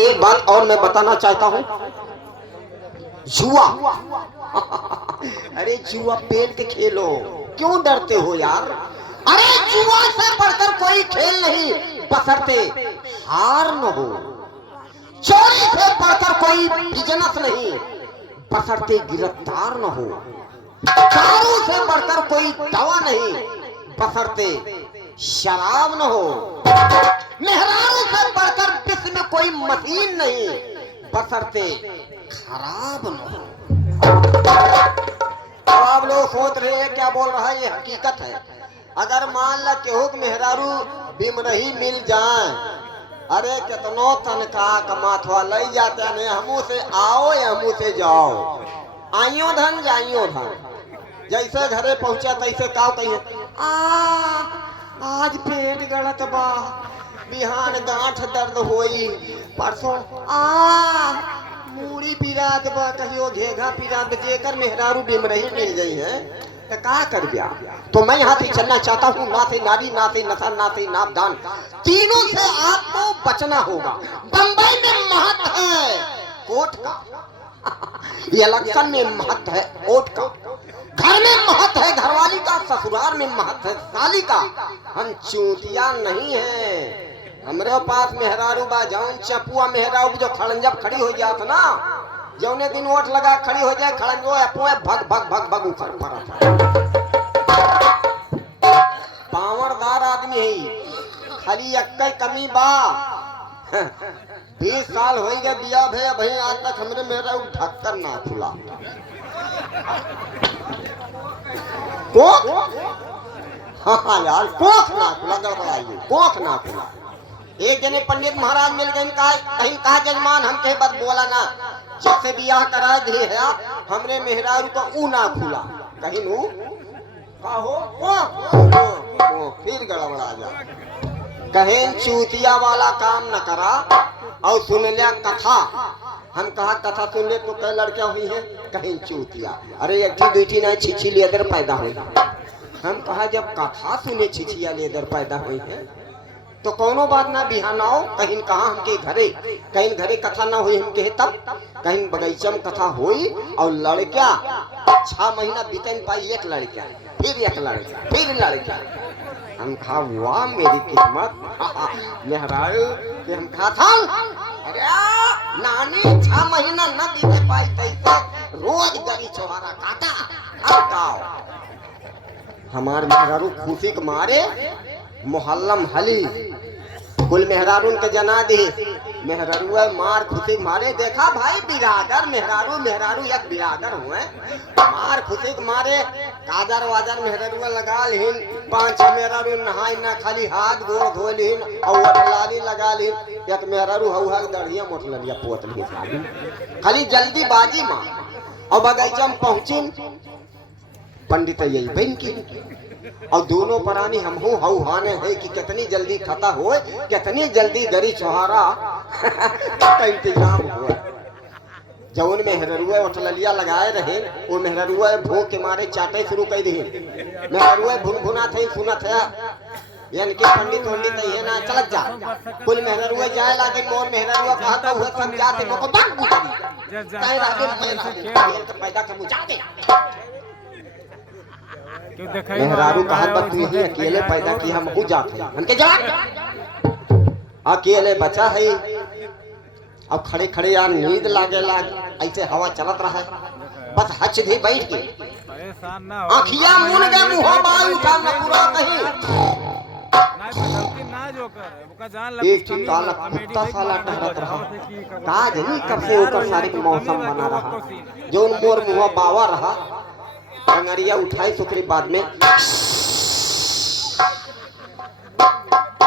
एक बात और मैं बताना चाहता हूँ, जुआ अरे जुआ पेल के खेलो, क्यों डरते हो यार? अरे जुआ से बढ़कर कोई खेल नहीं, बशर्ते हार न हो। चोरी से बढ़कर कोई बिजनेस नहीं, बशर्ते गिरफ्तार न हो। दारू से बढ़कर कोई दवा नहीं, बशर्ते शराब न हो। मेहरारू से बढ़कर विश्व में कोई मशीन नहीं, बशर्ते खराब न हो। तो आप लोग सोच रहे हैं क्या बोल रहा है, ये हकीकत है। अगर मान ला केहू मेहरारू बिमरही मिल जाए, अरे कितनो तनख्वाह कमात हुआ ले जाते नहीं, हमू से आओ या हमू से जाओ, आइयो धन जाइयो धन। जैसे घरे पहुंचा तैसे का कहिए, आज पेट गलत बा, बिहान गांठ दर्द होई, परसों मूड़ी पिरात बा, कहियो घेघा पिरात, जेकर मेहरारू बिमरही मिल गई है तो का कर दिया। तो मैं यहाँ से चलना चाहता हूँ, ना से नारी, ना से नशा, ना से नापदान, तीनों से आपको बचना होगा। बंबई में महत्व है कोर्ट का, इलेक्शन में महत्व है वोट का, घर में महत्व है घरवाली का, ससुराल में महत्व है साली का। हम चूतिया नहीं है। हमरे पास मेहरारू बा, जौन चपुआ मेहरारू जो खड़ंजब खड़ी हो जात ना, जौने दिन वोट लगा खड़ी हो जाए खड़ंजो अपुए भग भग भग भग उखड़ पड़ा। पावरदार आदमी है, खाली अक्कई कमी बा। 20 साल हो गए बिया भे, भाई आज तक हमरे मेहरारू ढक्कन ना खुला। हाँ यार, कोख ना खुला, गड़बड़ाई कोख ना खुला। एक जने पंडित महाराज मिल गए, कहीं कहा जजमान हम कहे बात बोला ना, जब से बियाह करा दिए है हमरे मेहरारू का ऊ ना खुला, कहीं नू कहो फिर गड़बड़ा जा। कहीं चूतिया वाला काम न करा और सुन लिया कथा। हम कहा कथा सुन ले तो कई लड़कियां हुई है, कहीं चूतिया, अरे एक बेटी ना छिछी लेदर पैदा हुई। हम कहा जब कथा सुने छिछिया लेदर पैदा हुई है तो कोनो बात ना बिहान आओ, कहीं कहा हमके घरे, कहीं घरे कथा ना हुई हमके तब, कहीं बगीचा में कथा हुई और लड़किया 6 महीना बीतन पाई, एक लड़किया फिर एक लड़किया फिर लड़किया। हम कहा वाह मेरी किस्मत मेहरारू। हम कहा था अरे नानी 6 महीना न बीते पाई तैसे रोज गरी छोहारा काटा। अब गाओ हमार मेहरारू खुशी के मारे मोहल्लम हली कुल मेहरारून के जना दी। मेहरारू मार खुशी मारे, देखा भाई बिरादर मेहरारू, मेहरारू एक बिरादर हुए, मार खुशी के मारे काजर वाजर मेहरारू लगा लीन, 5-6 मेहरारू नहाई ना खाली हाथ गोड़ धो लीन और लाली लगा लीन। एक मेहरारू हउहा दढ़िया मोट ललिया पोत ली खाली जल्दी बाजी माँ। और बगीचा में पहुंची पंडित यही बन की और दोनों परानी हम हाने है कि कितनी जल्दी खता हो, कितनी जल्दी दरी छोहारा का इंतजाम हुआ। जौन मेहरुआ उठलिया लगाए रहे वो मेहरुआ भूख के मारे चाटे शुरू कर दी। मेहरुआ भुनभुना थे सुनत है यानी कि पंडित ये ना चलत जा कुल मेहरुआ जाए लागे मोर मेहरुआ कहता हुआ समझा के को बक बुझी काहे रागे पैदा कर बुझा दे। मेहरारू कहत बा तू ही अकेले पैदा की हम हो जाते हमके जा अकेले बचा है। अब खड़े खड़े यार नींद लागे ऐसे हवा चलत रहा है, बस हच दे बैठ के आँखिया मुन गए मुंह बाल उठा न पूरा कहीं एक ठीक काला कुत्ता साला टहरत रहा का जनी कब से ऊपर सारे के मौसम बना रहा जो मोर मुंह बावा रहा अंगरिया उठाई सुखरी बाद में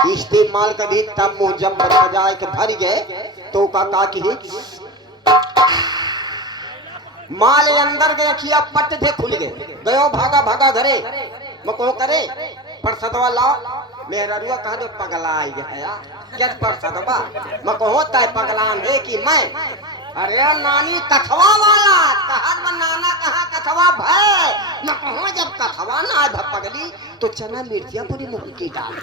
इस्तेमाल कभी तब मुंह जब बजाए के भर गए तो का की माल अंदर गए खिया पट दे खुल गए गयो भागा भागा घरे मको करे पर सदवा लाओ मेहरुआ कहा दो पगला आई गया क्या पर सदवा मको होता है पगलान है कि मैं अरे नानी कथवा वाला कहा नाना कहा कथवा भय न कहो जब कथवा ना पगली तो चना मिर्चिया पूरी मुख की डाल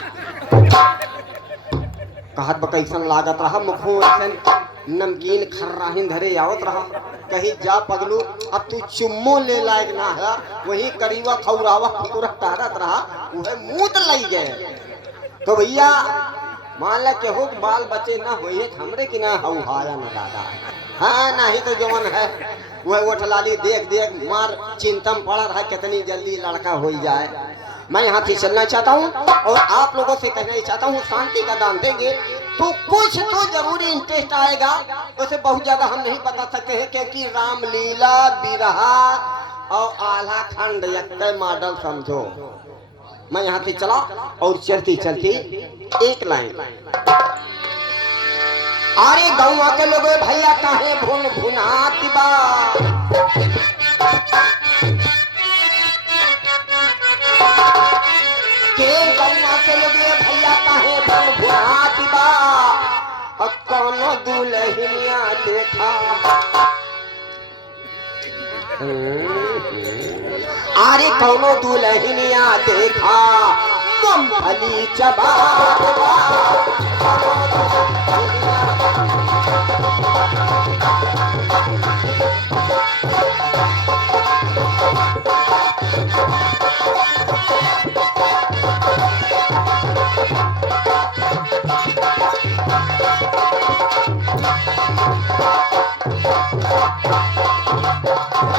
कहत कैसन लागत रहा मुखो नमकीन खर्राहिन धरे आवत रहा। कहीं जा पगलू अब तू चुम्मो ले लायक ना है, वही करीबा खौरावा पूरा तारत रहा, वह मूत लई गए। तो भैया मान ला केहू बाल बच्चे ना होइए हमरे की ना हऊ हाया ना दादा। हाँ नहीं तो जवन है वह ओठलाली देख देख मार चिंतम पड़ा रहा कितनी जल्दी लड़का हो जाए। मैं यहाँ से चलना चाहता हूँ और आप लोगों से कहना चाहता हूँ शांति का दान देंगे तो कुछ तो जरूरी इंटरेस्ट आएगा। उसे बहुत ज्यादा हम नहीं बता सकते हैं क्योंकि रामलीला बिरहा और आल्हा खंड एक मॉडल समझो। मैं यहाँ से चला और चलती चलती एक लाइन, अरे गौवा के लोग भैया काहे भुन भुनाती बा, के गौवा के लोग भैया काहे भुन भुनाती बा, और कौनो दुल्हनिया देखा, अरे कौनो दुल्हनिया देखा मूंगफली चबा